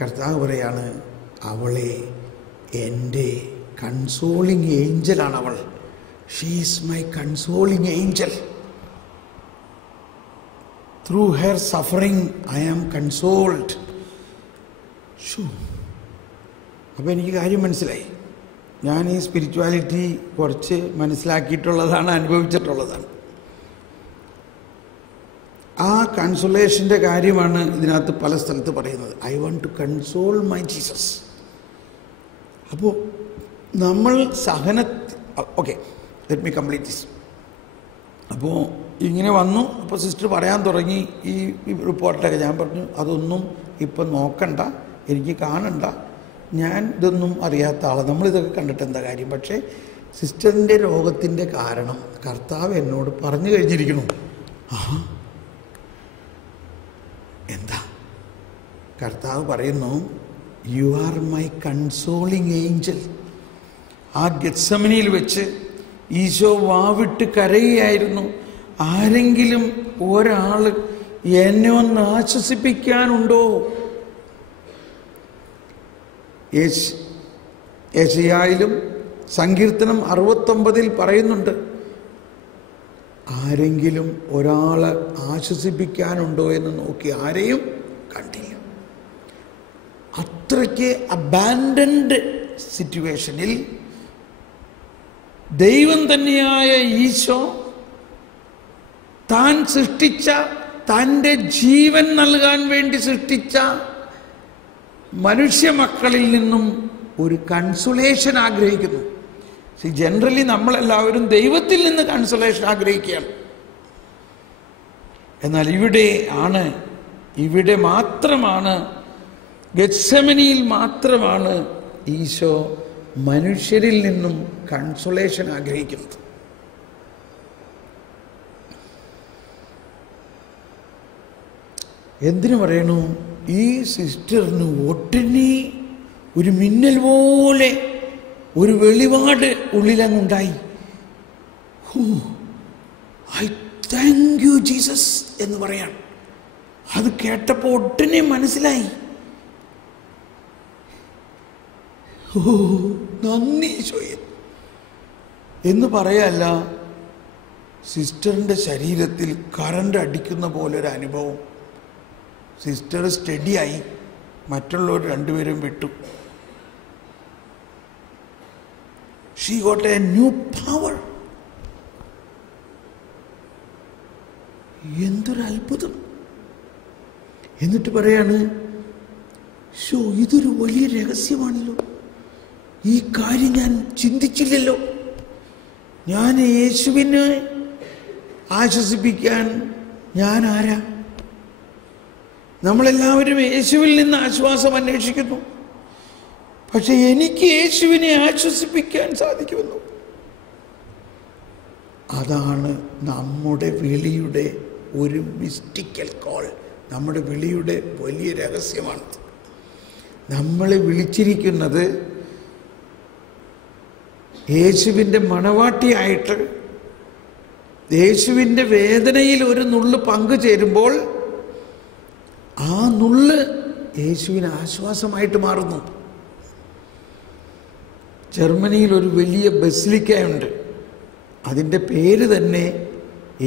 കർത്താവ് പറയാണ്, അവളെ എൻ്റെ കൺസോളിങ് ഏഞ്ചലാണ് അവൾ. She is my consoling angel. Through her suffering I am consoled. അപ്പോൾ എനിക്ക് കാര്യം മനസ്സിലായി. ഞാൻ ഈ സ്പിരിച്വാലിറ്റി കുറച്ച് മനസ്സിലാക്കിയിട്ടുള്ളതാണ്, അനുഭവിച്ചിട്ടുള്ളതാണ്. കൺസോളേഷൻ്റെ കാര്യമാണ് ഇതിനകത്ത് പല സ്ഥലത്ത് പറയുന്നത്. I want to console my Jesus. അപ്പോൾ നമ്മൾ okay, let me complete this. അപ്പോൾ ഇങ്ങനെ വന്നു. അപ്പോൾ സിസ്റ്റർ പറയാൻ തുടങ്ങി ഈ റിപ്പോർട്ടൊക്കെ. ഞാൻ പറഞ്ഞു അതൊന്നും ഇപ്പം നോക്കണ്ട, എനിക്ക് കാണണ്ട, ഞാൻ ഇതൊന്നും അറിയാത്ത ആളാണ്, നമ്മളിതൊക്കെ കണ്ടിട്ട് എന്താ കാര്യം. പക്ഷേ സിസ്റ്ററിൻ്റെ രോഗത്തിൻ്റെ കാരണം കർത്താവ് എന്നോട് പറഞ്ഞു കഴിഞ്ഞിരിക്കുന്നു. എന്താ? കർത്താവ് പറയുന്നു, you are my consoling Angel. ആ ഗെത്സമനിയിൽ വെച്ച് ഈശോ വാവിട്ട് കരയുകയായിരുന്നു. ആരെങ്കിലും ഒരാൾ എന്നെ ഒന്ന് ആശ്വസിപ്പിക്കാനുണ്ടോ? യെശയ്യായിലും സങ്കീർത്തനം 69 പറയുന്നുണ്ട്, ആരെങ്കിലും ഒരാളെ ആശ്വസിപ്പിക്കാനുണ്ടോ എന്ന് നോക്കി ആരെയും കണ്ടില്ല. അത്രയ്ക്ക് അബാൻഡൻഡ് സിറ്റുവേഷനിൽ ദൈവം തന്നെയായ ഈശോ താൻ സൃഷ്ടിച്ച, തൻ്റെ ജീവൻ നൽകാൻ വേണ്ടി സൃഷ്ടിച്ച മനുഷ്യ മക്കളിൽ നിന്നും ഒരു കൺസോളേഷൻ ആഗ്രഹിക്കുന്നു. ജനറലി നമ്മളെല്ലാവരും ദൈവത്തിൽ നിന്ന് കൺസോളേഷൻ ആഗ്രഹിക്കുകയാണ്. എന്നാൽ ഇവിടെ മാത്രമാണ്, ഗെത്സമനിയിൽ മാത്രമാണ് ഈശോ മനുഷ്യരിൽ നിന്നും കൺസോളേഷൻ ആഗ്രഹിക്കുന്നത്. എന്തിനു പറയണു? ഈ സിസ്റ്ററിന് ഒട്ടനെ ഒരു മിന്നൽ പോലെ ഒരു വെളിപാട് ഉള്ളിലങ്ങുണ്ടായി. ഐ താങ്ക് യു ജീസസ് എന്ന് പറയാൻ. അത് കേട്ടപ്പോൾ ഒട്ടനെ മനസ്സിലായി, നന്ദി ഈശോയെ എന്ന് പറയല്ല, സിസ്റ്ററിൻ്റെ ശരീരത്തിൽ കറണ്ട് അടിക്കുന്ന പോലൊരു അനുഭവം. സിസ്റ്റർ സ്റ്റഡിയായി, മറ്റുള്ളവർ രണ്ടുപേരും വിട്ടു. She got A new power. എന്തൊരു അത്ഭുതം! എന്നിട്ട് പറയാണ്, ഇതൊരു വലിയ രഹസ്യമാണല്ലോ, ഈ കാര്യം ഞാൻ ചിന്തിച്ചില്ലല്ലോ. ഞാൻ യേശുവിനെ ആശ്വസിപ്പിക്കാൻ ഞാൻ ആരാ? നമ്മളെല്ലാവരും യേശുവിൽ നിന്ന് ആശ്വാസം അന്വേഷിക്കുന്നു. പക്ഷെ എനിക്ക് യേശുവിനെ ആശ്വസിപ്പിക്കാൻ സാധിക്കുമെന്നു. അതാണ് നമ്മുടെ വിളിയുടെ ഒരു മിസ്റ്റിക്കൽ കോൾ. നമ്മുടെ വിളിയുടെ വലിയ രഹസ്യമാണ്. നമ്മളെ വിളിച്ചിരിക്കുന്നത് യേശുവിൻ്റെ മണവാട്ടിയായിട്ട്, യേശുവിൻ്റെ വേദനയിൽ ഒരു നുള്ള് പങ്കുചേരുമ്പോൾ ആ നുള്ള് യേശുവിന് ആശ്വാസമായിട്ട് മാറുന്നു. ജർമ്മനിയിൽ ഒരു വലിയ ബസിലിക്കയുണ്ട്. അതിൻ്റെ പേര് തന്നെ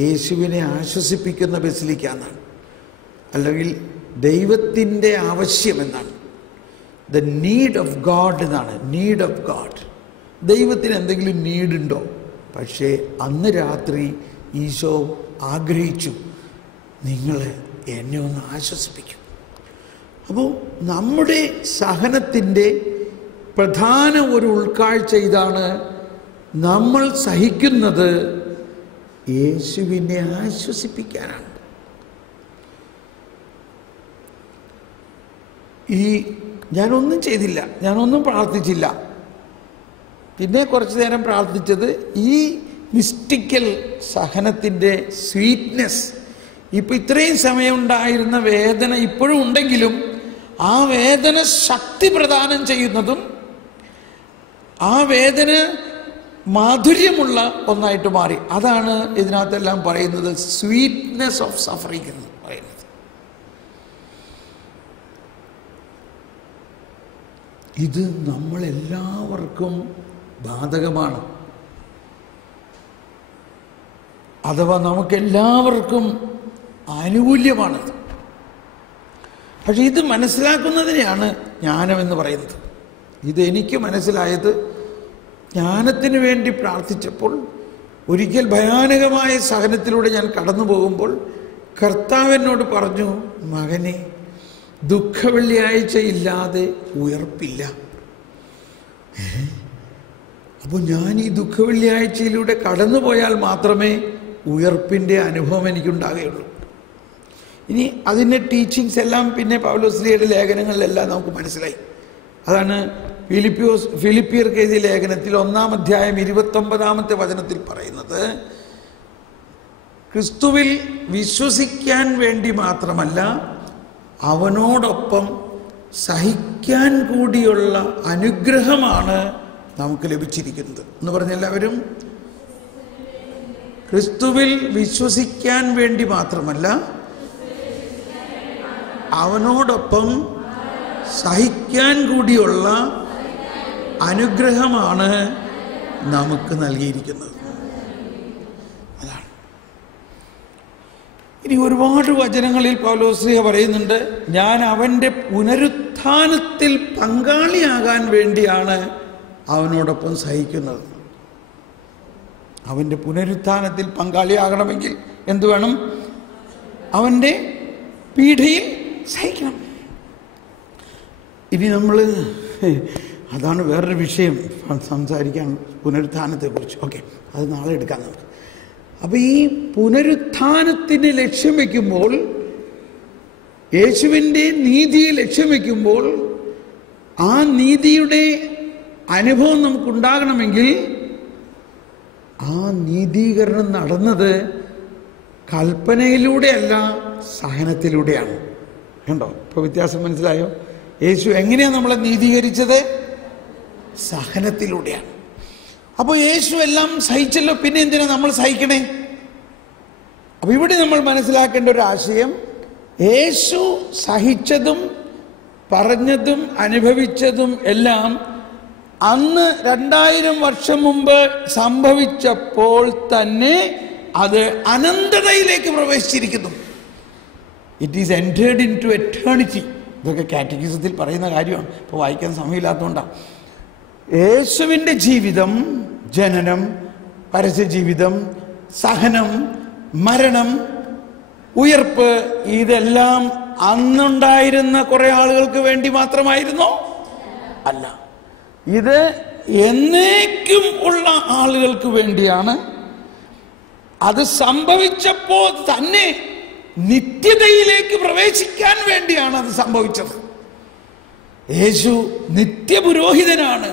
യേശുവിനെ ആശ്വസിപ്പിക്കുന്ന ബസിലിക്ക എന്നാണ്, അല്ലെങ്കിൽ ദൈവത്തിൻ്റെ ആവശ്യം എന്നാണ്. ദ നീഡ് ഓഫ് ഗാഡ് എന്നാണ്. Need of God. ദൈവത്തിന് എന്തെങ്കിലും നീഡുണ്ടോ? പക്ഷേ അന്ന് രാത്രി ഈശോ ആഗ്രഹിച്ചു, നിങ്ങൾ എന്നെ ഒന്ന് ആശ്വസിപ്പിക്കും. അപ്പോൾ നമ്മുടെ സഹനത്തിൻ്റെ പ്രധാന ഒരു ഉൾക്കാഴ്ച ഇതാണ്, നമ്മൾ സഹിക്കുന്നത് യേശുവിനെ ആശ്വസിപ്പിക്കാനാണ്. ഞാനൊന്നും ചെയ്തില്ല, ഞാനൊന്നും പ്രാർത്ഥിച്ചില്ല. പിന്നെ കുറച്ചു നേരം പ്രാർത്ഥിച്ചത് ഈ മിസ്റ്റിക്കൽ സഹനത്തിൻ്റെ സ്വീറ്റ്നെസ്. ഇപ്പം ഇത്രയും സമയം ഉണ്ടായിരുന്ന വേദന ഇപ്പോഴും ഉണ്ടെങ്കിലും ആ വേദന ശക്തി പ്രദാനം ചെയ്യുന്നതും ആ വേദന മാധുര്യമുള്ള ഒന്നായിട്ട് മാറി. അതാണ് ഇതിനകത്തെല്ലാം പറയുന്നത് സ്വീറ്റ്നെസ് ഓഫ് സഫറിങ് എന്ന് പറയുന്നത്. ഇത് നമ്മളെല്ലാവർക്കും ബാധകമാണ്. അഥവാ നമുക്കെല്ലാവർക്കും ആനുകൂല്യമാണത്. പക്ഷെ ഇത് മനസ്സിലാക്കുന്നതിനെയാണ് ജ്ഞാനമെന്ന് പറയുന്നത്. ഇതെനിക്ക് മനസ്സിലായത് ജ്ഞാനത്തിന് വേണ്ടി പ്രാർത്ഥിച്ചപ്പോൾ, ഒരിക്കൽ ഭയാനകമായ സഹനത്തിലൂടെ ഞാൻ കടന്നു പോകുമ്പോൾ കർത്താവ് എന്നോട് പറഞ്ഞു, മകനെ, ദുഃഖവെള്ളിയാഴ്ച ഇല്ലാതെ ഉയർപ്പില്ല. അപ്പോൾ ഞാൻ ഈ ദുഃഖവെള്ളിയാഴ്ചയിലൂടെ കടന്നുപോയാൽ മാത്രമേ ഉയർപ്പിൻ്റെ അനുഭവം എനിക്കുണ്ടാകുകയുള്ളൂ. ഇനി അതിൻ്റെ ടീച്ചിങ്സ് എല്ലാം പിന്നെ പൗലോസ്ലീഹയുടെ ലേഖനങ്ങളിലെല്ലാം നമുക്ക് മനസ്സിലായി. അതാണ് ഫിലിപ്പിയർക്ക് എഴുതിയ ലേഖനത്തിൽ 1-ാം അധ്യായം 29-ാമത്തെ വചനത്തിൽ പറയുന്നത്, ക്രിസ്തുവിൽ വിശ്വസിക്കാൻ വേണ്ടി മാത്രമല്ല, അവനോടൊപ്പം സഹിക്കാൻ കൂടിയുള്ള അനുഗ്രഹമാണ് നമുക്ക് ലഭിച്ചിരിക്കുന്നത് എന്ന് പറഞ്ഞ എല്ലാവരും. ക്രിസ്തുവിൽ വിശ്വസിക്കാൻ വേണ്ടി മാത്രമല്ല, അവനോടൊപ്പം സഹിക്കാൻ കൂടിയുള്ള അനുഗ്രഹമാണ് നമുക്ക് നൽകിയിരിക്കുന്നത്. അതാണ്. ഇനി ഒരുപാട് വചനങ്ങളിൽ പൗലോസ്ലീഹ പറയുന്നുണ്ട്, ഞാൻ അവൻ്റെ പുനരുത്ഥാനത്തിൽ പങ്കാളിയാകാൻ വേണ്ടിയാണ് അവനോടൊപ്പം സഹിക്കുന്നത്. അവൻ്റെ പുനരുത്ഥാനത്തിൽ പങ്കാളിയാകണമെങ്കിൽ എന്തു വേണം? അവൻ്റെ പീഡയിൽ സഹിക്കണം. ഇനി നമ്മൾ അതാണ് വേറൊരു വിഷയം സംസാരിക്കാൻ, പുനരുത്ഥാനത്തെക്കുറിച്ച്. ഓക്കെ, അത് നാളെ എടുക്കാം നമുക്ക്. അപ്പോൾ ഈ പുനരുത്ഥാനത്തിന് ലക്ഷ്യം വയ്ക്കുമ്പോൾ, യേശുവിൻ്റെ നീതിയെ ലക്ഷ്യം വയ്ക്കുമ്പോൾ, ആ നീതിയുടെ അനുഭവം നമുക്കുണ്ടാകണമെങ്കിൽ ആ നീതീകരണം നടന്നത് കൽപ്പനയിലൂടെയല്ല, സഹനത്തിലൂടെയാണ്. കണ്ടോ? ഇപ്പോൾ വ്യത്യാസം മനസ്സിലായോ? യേശു എങ്ങനെയാണ് നമ്മളെ നീതീകരിച്ചത്? സഹനത്തിലൂടെയാണ്. അപ്പോൾ യേശു എല്ലാം സഹിച്ചല്ലോ, പിന്നെ എന്തിനാ നമ്മൾ സഹിക്കണേ? അപ്പോൾ ഇവിടെ നമ്മൾ മനസ്സിലാക്കേണ്ട ഒരു ആശയം, യേശു സഹിച്ചതും പറഞ്ഞതും അനുഭവിച്ചതും എല്ലാം അന്ന് 2000 വർഷം മുമ്പ് സംഭവിച്ചപ്പോൾ തന്നെ അത് അനന്തതയിലേക്ക് പ്രവേശിച്ചിരിക്കുന്നു. It is entered into eternity. ഇതൊക്കെ കാറ്റഗിസത്തിൽ പറയുന്ന കാര്യമാണ്, ഇപ്പോൾ വായിക്കാൻ സമയമില്ലാത്തതുകൊണ്ടാണ്. യേശുവിൻ്റെ ജീവിതം, ജനനം, പരസ്യജീവിതം, സഹനം, മരണം, ഉയർപ്പ്, ഇതെല്ലാം അന്നുണ്ടായിരുന്ന കുറെ ആളുകൾക്ക് വേണ്ടി മാത്രമായിരുന്നോ? അല്ല, ഇത് എന്നേക്കും ഉള്ള ആളുകൾക്ക് വേണ്ടിയാണ്. അത് സംഭവിച്ചപ്പോൾ തന്നെ നിത്യതയിലേക്ക് പ്രവേശിക്കാൻ വേണ്ടിയാണ് അത് സംഭവിച്ചത്. യേശു നിത്യപുരോഹിതനാണ്.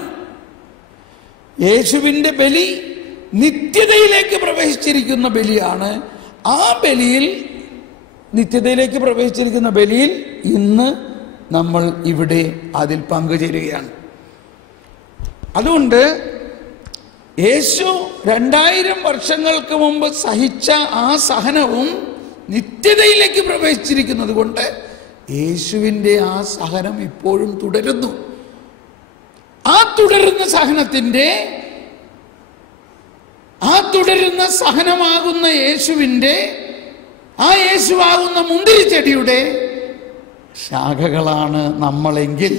യേശുവിൻ്റെ ബലി നിത്യതയിലേക്ക് പ്രവേശിച്ചിരിക്കുന്ന ബലിയാണ്. ആ ബലിയിൽ, നിത്യതയിലേക്ക് പ്രവേശിച്ചിരിക്കുന്ന ബലിയിൽ ഇന്ന് നമ്മൾ ഇവിടെ അതിൽ പങ്കുചേരുകയാണ്. അതുകൊണ്ട് യേശു 2000 വർഷങ്ങൾക്ക് മുമ്പ് സഹിച്ച ആ സഹനവും നിത്യതയിലേക്ക് പ്രവേശിച്ചിരിക്കുന്നത് കൊണ്ട് യേശുവിൻ്റെ ആ സഹനം ഇപ്പോഴും തുടരുന്നു. ആ തുടരുന്ന സഹനമാകുന്ന യേശുവിൻ്റെ, ആ യേശുവാകുന്ന മുന്തിരിച്ചെടിയുടെ ശാഖകളാണ് നമ്മളെങ്കിൽ,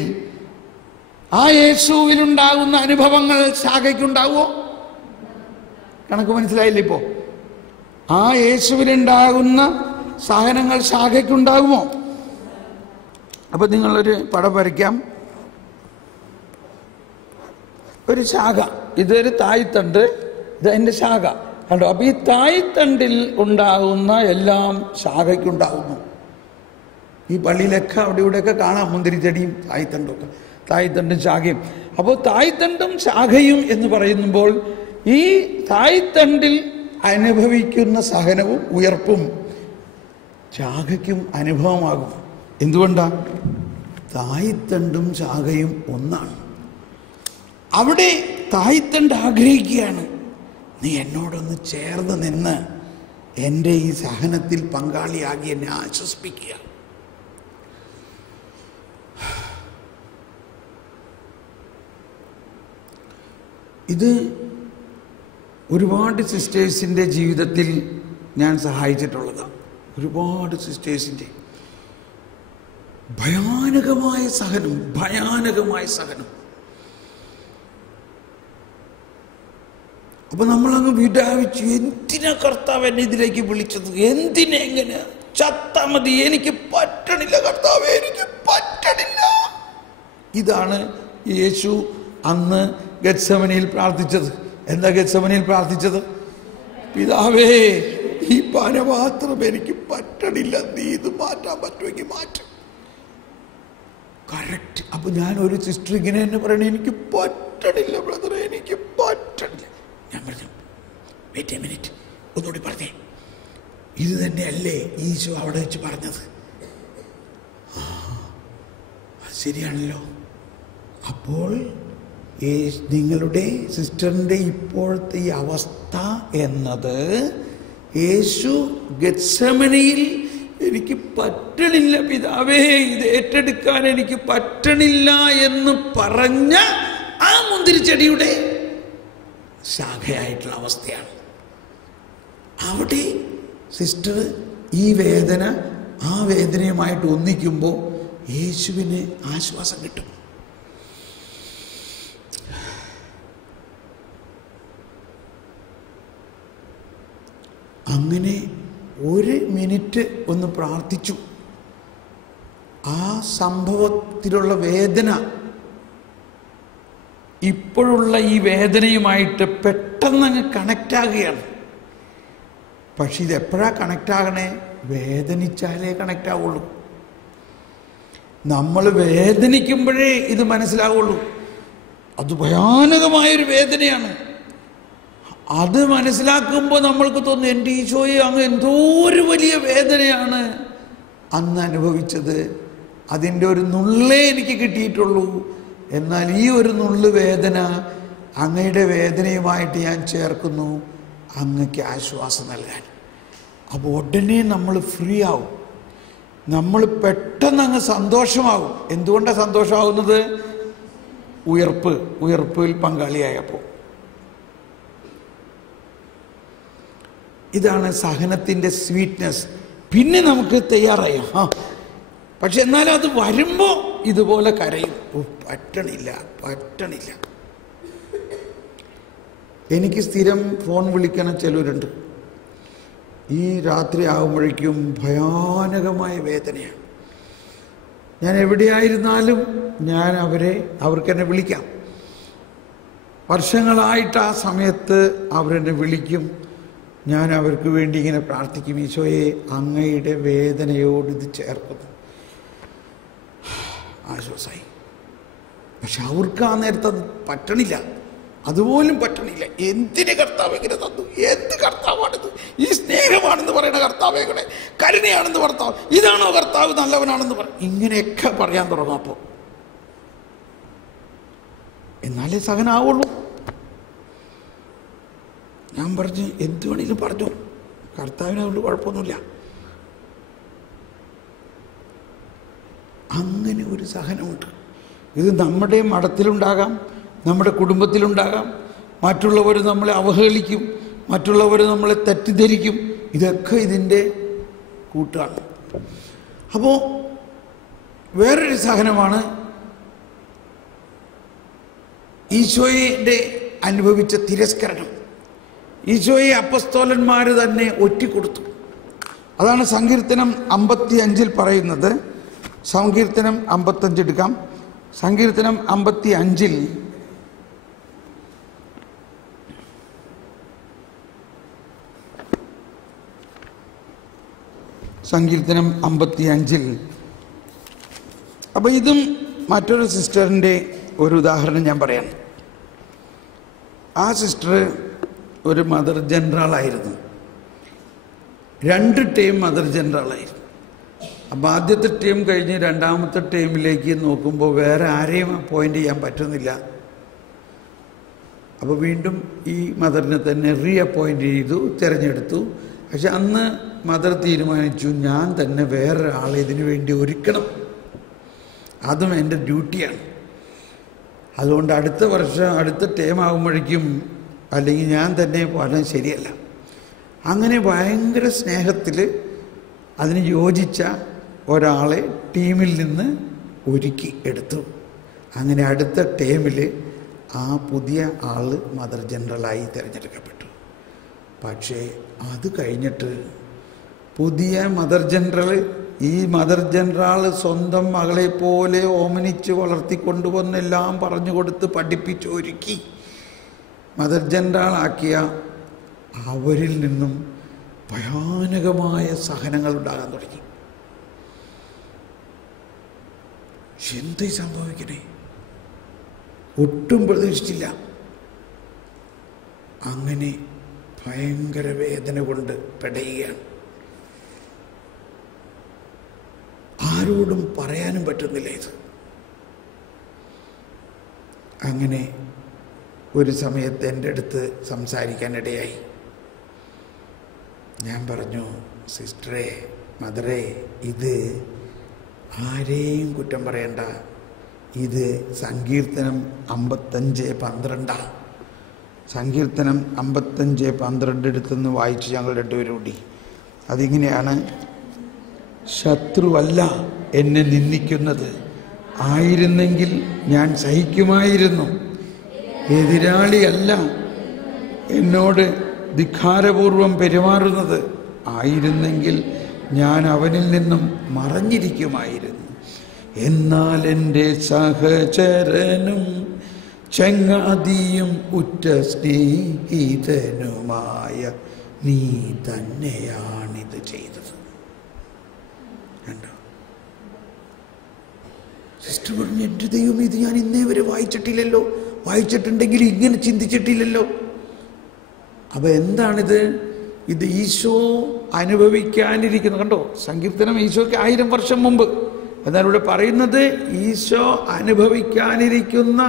ആ യേശുവിനുണ്ടാകുന്ന അനുഭവങ്ങൾ ശാഖയ്ക്കുണ്ടാവുമോ? കണക്ക് മനസ്സിലായില്ലേ? ഇപ്പോൾ ആ യേശുവിനുണ്ടാകുന്ന സഹനങ്ങൾ ശാഖയ്ക്കുണ്ടാകുമോ? അപ്പൊ നിങ്ങളൊരു പടം വരയ്ക്കാം. ഒരു ശാഖ, ഇതൊരു തായ്തണ്ട്, ഇതതിൻ്റെ ശാഖ കണ്ടോ? അപ്പൊ ഈ തായ്തണ്ടിൽ ഉണ്ടാകുന്ന എല്ലാം ശാഖയ്ക്കുണ്ടാകുന്നു. ഈ പള്ളിയിലൊക്കെ അവിടെ ഇവിടെയൊക്കെ കാണാം മുന്തിരിച്ചെടിയും തായ്തണ്ടും ഒക്കെ, തായ്തണ്ടും ശാഖയും. അപ്പോൾ തായ്തണ്ടും ശാഖയും എന്ന് പറയുമ്പോൾ ഈ തായ്തണ്ടിൽ അനുഭവിക്കുന്ന സഹനവും ഉയർപ്പും ശാഖയ്ക്കും അനുഭവമാകും. എന്തുകൊണ്ടാണ്? തായ്തണ്ടും ശാഖയും ഒന്നാണ്. അവിടെ തായ്തണ്ട് ആഗ്രഹിക്കുകയാണ്, നീ എന്നോടൊന്ന് ചേർന്ന് നിന്ന് എൻ്റെ ഈ സഹനത്തിൽ പങ്കാളിയാകി എന്നെ ആശ്വസിപ്പിക്കുക. ഇത് ഒരുപാട് സിസ്റ്റേഴ്സിൻ്റെ ജീവിതത്തിൽ ഞാൻ സഹായിച്ചിട്ടുള്ളതാണ്. ഒരുപാട് സിസ്റ്റേഴ്സിൻ്റെ ഭയാനകമായ സഹനം. അപ്പൊ നമ്മളങ്ങ് വിടാവിച്ചു, എന്തിനാ കർത്താവ് എന്നെ ഇതിലേക്ക് വിളിച്ചത്? എന്തിനാ? എങ്ങനെ ചത്താ മതി, എനിക്ക് പറ്റണില്ല കർത്താവേ, എനിക്ക് പറ്റണില്ല. ഇതാണ് യേശു അന്ന് ഗെത്സമനിയിൽ പ്രാർത്ഥിച്ചത്. എന്താ ഗെത്സമനിയിൽ പ്രാർത്ഥിച്ചത്? പിതാവേ, ഈ പാനപാത്രം എനിക്ക് പറ്റണില്ല, നീ ഇത് മാറ്റാൻ പറ്റുമെങ്കിൽ മാറ്റും. കറക്റ്റ്. അപ്പൊ ഞാൻ ഒരു സിസ്റ്റർ ഇങ്ങനെ തന്നെ പറയണേ, എനിക്ക് പറ്റണില്ല ബ്രദറെ, എനിക്ക് പറ്റണില്ല. ഞാൻ പറഞ്ഞു, വെയിറ്റ് എ മിനിറ്റ്, ഒന്നുകൂടി പറഞ്ഞേ, ഇത് തന്നെയല്ലേ ഈശോ അവിടെ വെച്ച് പറഞ്ഞത്? അത് ശരിയാണല്ലോ. അപ്പോൾ നിങ്ങളുടെ സിസ്റ്ററിൻ്റെ ഇപ്പോഴത്തെ ഈ അവസ്ഥ എന്നത് യേശു ഗെത്സമനിയിൽ എനിക്ക് പറ്റണില്ല പിതാവേ, ഇത് ഏറ്റെടുക്കാൻ എനിക്ക് പറ്റണില്ല എന്ന് പറഞ്ഞ ആ മുന്തിരിച്ചെടിയുടെ ശാഖയായിട്ടുള്ള അവസ്ഥയാണ്. അവിടെ സിസ്റ്റർ ഈ വേദന ആ വേദനയുമായിട്ട് ഒന്നിക്കുമ്പോൾ യേശുവിന് ആശ്വാസം കിട്ടും. അങ്ങനെ ഒരു മിനിറ്റ് ഒന്ന് പ്രാർത്ഥിച്ചു. ആ സംഭവത്തിലുള്ള വേദന ഇപ്പോഴുള്ള ഈ വേദനയുമായിട്ട് പെട്ടെന്ന് അങ്ങ് കണക്റ്റ് ആകുകയാണ്. പക്ഷെ ഇത് എപ്പോഴാണ് കണക്റ്റ് ആകണേ? വേദനിച്ചാലേ കണക്റ്റ് ആവുള്ളൂ. നമ്മൾ വേദനിക്കുമ്പോഴേ ഇത് മനസ്സിലാവുള്ളൂ. അത് ഭയാനകമായൊരു വേദനയാണ്. അത് മനസ്സിലാക്കുമ്പോൾ നമ്മൾക്ക് തോന്നും, എൻ്റെ ഈശോയെ, അങ്ങ് എന്തോ ഒരു വലിയ വേദനയാണ് അന്ന് അനുഭവിച്ചത്. അതിൻ്റെ ഒരു നുള്ളേ എനിക്ക് കിട്ടിയിട്ടുള്ളൂ. എന്നാൽ ഈ ഒരു നുള്ളു വേദന അങ്ങയുടെ വേദനയുമായിട്ട് ഞാൻ ചേർക്കുന്നു, അങ്ങക്ക് ആശ്വാസം നൽകാൻ. അപ്പോൾ ഉടനെ നമ്മൾ ഫ്രീ ആവും, നമ്മൾ പെട്ടെന്ന് അങ്ങ് സന്തോഷമാകും. എന്തുകൊണ്ടാണ് സന്തോഷമാകുന്നത്? ഉയർപ്പിൽ പങ്കാളിയായപ്പോൾ. ഇതാണ് സഹനത്തിൻ്റെ സ്വീറ്റ്നെസ്. പിന്നെ നമുക്ക് തയ്യാറായോ? പക്ഷെ എന്നാലും അത് വരുമ്പോൾ ഇതുപോലെ കരയും, പറ്റണില്ല. എനിക്ക് സ്ഥിരം ഫോൺ വിളിക്കണ ചിലരുണ്ട്. ഈ രാത്രി ആകുമ്പോഴേക്കും ഭയാനകമായ വേദനയാണ്. ഞാൻ എവിടെയായിരുന്നാലും ഞാൻ അവർക്കെന്നെ വിളിക്കാം. വർഷങ്ങളായിട്ട് ആ സമയത്ത് അവരെന്നെ വിളിക്കും. ഞാൻ അവർക്ക് വേണ്ടി ഇങ്ങനെ പ്രാർത്ഥിക്കും, ഈശോയെ, അങ്ങയുടെ വേദനയോട് ഇത് ചേർക്കുന്നു. ആശ്വാസമായി. പക്ഷെ അവർക്ക് ആ നേരത്തെ അത് പറ്റണില്ല, അതുപോലും പറ്റണില്ല. എന്തിന് കർത്താവ് ഇങ്ങനെ തന്നു? എന്ത് കർത്താവാണിത്? ഈ സ്നേഹമാണെന്ന് പറയുന്ന കർത്താവ്, എങ്ങനെ കരുണയാണെന്ന് ഭർത്താവ്, ഇതാണോ കർത്താവ് നല്ലവനാണെന്ന് ഇങ്ങനെയൊക്കെ പറയാൻ തുടങ്ങും. അപ്പോൾ എന്നാലേ സഹനാവുള്ളൂ. ഞാൻ പറഞ്ഞു, എന്ത് വേണമെങ്കിലും പറഞ്ഞു, കർത്താവിനെ അതുകൊണ്ട് കുഴപ്പമൊന്നുമില്ല. അങ്ങനെ ഒരു സഹനമുണ്ട്. ഇത് നമ്മുടെ മഠത്തിലുണ്ടാകാം, നമ്മുടെ കുടുംബത്തിലുണ്ടാകാം. മറ്റുള്ളവർ നമ്മളെ അവഹേളിക്കും, മറ്റുള്ളവർ നമ്മളെ തെറ്റിദ്ധരിക്കും. ഇതൊക്കെ ഇതിൻ്റെ കൂട്ടാണ്. അപ്പോൾ വേറൊരു സഹനമാണ് ഈശോയുടെ അനുഭവിച്ച തിരസ്കരണം. ഈശോയെ അപ്പസ്തോലന്മാർ തന്നെ ഒറ്റിക്കൊടുത്തു. അതാണ് സങ്കീർത്തനം 55 പറയുന്നത്. സങ്കീർത്തനം 55 എടുക്കാം. സങ്കീർത്തനം 55 സങ്കീർത്തനം 55. അപ്പോൾ ഇതും മറ്റൊരു സിസ്റ്ററിൻ്റെ ഒരു ഉദാഹരണം ഞാൻ പറയാം. ആ സിസ്റ്റർ ഒരു മദർ ജനറലായിരുന്നു. 2 ടേം മദർ ജനറലായിരുന്നു. അപ്പോൾ ആദ്യത്തെ ടേം കഴിഞ്ഞ് രണ്ടാമത്തെ ടേമിലേക്ക് നോക്കുമ്പോൾ വേറെ ആരെയും അപ്പോയിൻ്റ് ചെയ്യാൻ പറ്റുന്നില്ല. അപ്പോൾ വീണ്ടും ഈ മദറിനെ തന്നെ റീഅപ്പോയിൻ്റ് ചെയ്തു, തിരഞ്ഞെടുത്തു. പക്ഷെ അന്ന് മദർ തീരുമാനിച്ചു, ഞാൻ തന്നെ വേറൊരാളെ ഇതിനു വേണ്ടി ഒരുക്കണം, അതും എൻ്റെ ഡ്യൂട്ടിയാണ്. അതുകൊണ്ട് അടുത്ത വർഷം അടുത്ത ടേം ആകുമ്പോഴേക്കും, അല്ലെങ്കിൽ ഞാൻ തന്നെ പോകാൻ ശരിയല്ല. അങ്ങനെ ഭയങ്കര സ്നേഹത്തിൽ അതിന് യോജിച്ച ഒരാളെ ടീമിൽ നിന്ന് ഒരുക്കി എടുത്തു. അങ്ങനെ അടുത്ത ടേമിൽ ആ പുതിയ ആൾ മദർ ജനറലായി തിരഞ്ഞെടുക്കപ്പെട്ടു. പക്ഷേ അത് കഴിഞ്ഞിട്ട് പുതിയ മദർ ജനറൽ, ഈ മദർ ജനറൽ സ്വന്തം മകളെ പോലെ ഓമനിച്ച് വളർത്തിക്കൊണ്ടുവന്ന് എല്ലാം പറഞ്ഞു കൊടുത്ത് പഠിപ്പിച്ച് ഒരുക്കി മദർ ജനറൽ ആക്കിയ അവരിൽ നിന്നും ഭയാനകമായ സഹനങ്ങൾ ഉണ്ടാകാൻ തുടങ്ങി. എന്ത് സംഭവിക്കണേ, ഒട്ടും പ്രതീക്ഷിച്ചില്ല. അങ്ങനെ ഭയങ്കര വേദന കൊണ്ട് പെടയുകയാണ്. ആരോടും പറയാനും പറ്റുന്നില്ല ഇത്. അങ്ങനെ ഒരു സമയത്ത് എൻ്റെ അടുത്ത് സംസാരിക്കാനിടയായി. ഞാൻ പറഞ്ഞു, സിസ്റ്ററെ, മദറെ, ഇത് ആരെയും കുറ്റം പറയണ്ട, ഇത് സങ്കീർത്തനം 55:12. സങ്കീർത്തനം 55:12 എടുത്തൊന്ന് വായിച്ച് ഞങ്ങൾ രണ്ടുപേരും കൂടി. അതിങ്ങനെയാണ്: ശത്രുവല്ല എന്നെ നിന്ദിക്കുന്നത്, ആയിരുന്നെങ്കിൽ ഞാൻ സഹിക്കുമായിരുന്നു. എതിരാളിയല്ല എന്നോട് ധിക്കാരപൂർവം പെരുമാറുന്നത്, ആയിരുന്നെങ്കിൽ ഞാൻ അവനിൽ നിന്നും മറഞ്ഞിരിക്കുമായിരുന്നു. എന്നാൽ എൻ്റെ സഹചരനും ചങ്ങാതിയും ഉറ്റ സ്നേഹിതനുമായ നീ തന്നെയാണിത് ചെയ്തത്. കണ്ടോ? സിസ്റ്റർ പറഞ്ഞു, എൻ്റെ ദൈവം, ഇത് ഞാൻ ഇന്നേ വരെ വായിച്ചിട്ടില്ലല്ലോ, വായിച്ചിട്ടുണ്ടെങ്കിൽ ഇങ്ങനെ ചിന്തിച്ചിട്ടില്ലല്ലോ. അപ്പൊ എന്താണിത്? ഇത് ഈശോ അനുഭവിക്കാനിരിക്കുന്നു. കണ്ടോ, സങ്കീർത്തനം ഈശോയ്ക്ക് 1000 വർഷം മുമ്പ്. എന്നാൽ ഇവിടെ പറയുന്നത് ഈശോ അനുഭവിക്കാനിരിക്കുന്ന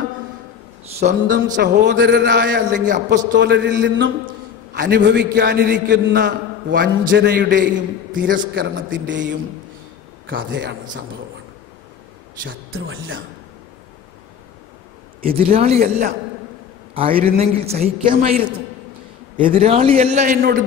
സ്വന്തം സഹോദരരായ അല്ലെങ്കിൽ അപ്പസ്തോലരിൽ നിന്നും അനുഭവിക്കാനിരിക്കുന്ന വഞ്ചനയുടെയും തിരസ്കരണത്തിൻ്റെയും കഥയാണ്, സംഭവമാണ്. ശത്രുവല്ല, എതിരാളിയല്ല, ആയിരുന്നെങ്കിൽ സഹിക്കാമായിരുന്നു. എതിരാളിയല്ല എന്നോട്